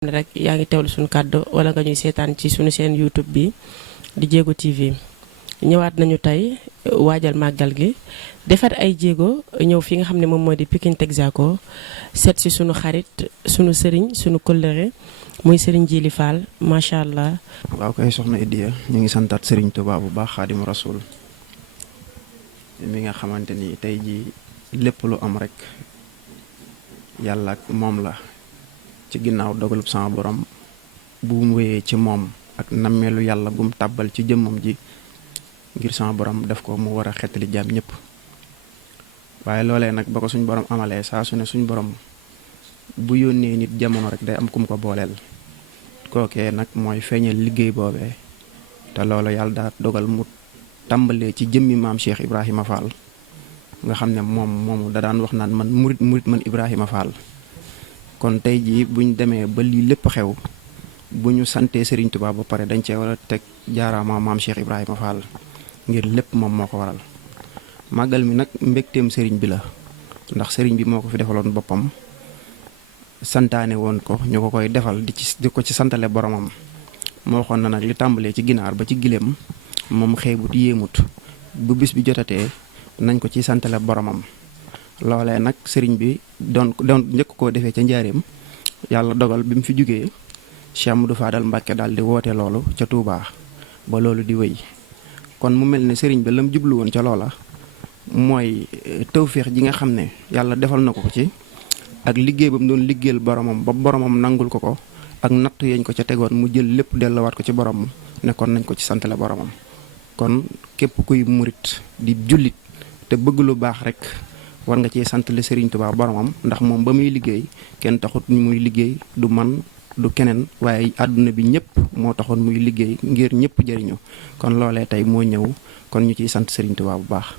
rek yaa ngi teewlu suñu kàddu wala nga ñuy seetaan ci suñu chaîne YouTube bi di Jéego TV ñëwaat nañu tey waajal màggal gi defar ay jéego ñëw fi nga xam ne moom moo di Pikine Texaco seet si suñu xarit suñu sëriñ suñu kóllëre muy sëriñ Djily Fall macha allah. waaw kay soxna Idiya ñu ngi santaat sëriñ Tuubaa bu baax Xaadimu Rasuul mi nga xamante ni tey ji lépp lu am rek yàlla ak moom la. ci ginnaaw dogalub sama borom bu mu wéyee ci moom ak nammeelu yàlla gum tàbbal ci jëmmam ji ngir sama borom def ko mu war a xettali jaam ñëpp waaye loolee nag ba ko suñ borom amalee saa su ne suñ borom bu yónnee nit jamono rek day am kum ko booleel kookee nag mooy feeñal liggéey boobee te loolu yàlla daa dogal mu tàmbalee ci jëmmi maam Cheikh Ibrahima Fall nga xam ne moomu da daan wax naan man murit man Ibrahima Fall. kon tey jii buñ demee ba lii lépp xew bu ñu santee Serigne Touba ba pare dañ cee war a teg jaaraama maam Cheikh Ibrahima Fall ngir lépp moom moo ko waral màggal mi nag mbégteem Serigne bi la ndax Serigne bi moo ko fi defaloon boppam santaane woon ko ñu ko koy defal di ko ci santale boromam moo waxoon na nag li tàmbalee ci ginaar ba ci gileem moom xeebut yéemut bu bis bi jotatee nañ ko ci santale boromam. loolee nag sëriñ bi doon njëkk koo defee ca njaareem yàlla dogal bi mu fi jugee Cheikh Amadou Fadal Mbàkke daal di woote loolu ca Touba ba loolu di wéy kon mu mel ne sëriñ bi lam jublu woon ca loola mooy tawféex ji nga xam ne yàlla defal na ko ci ak liggéey ba mu doon liggéeyal boromam ba boromam nangul ko ak natt yañ ko ca tegoon mu jël lépp delluwaat ko ci boromam ne kon nañ ko ci santale boromam kon képp kuy murit di jullit te bëgg lu baax rek. war nga cee santale Serigne Touba boromam ndax moom ba muy liggéey kenn taxut muy liggéey du man du keneen waaye àdduna bi ñëpp moo taxoon muy liggéey ngir ñëpp jëriñu kon loolee tey moo ñëw kon ñu ciy sant Serigne Touba bu baax.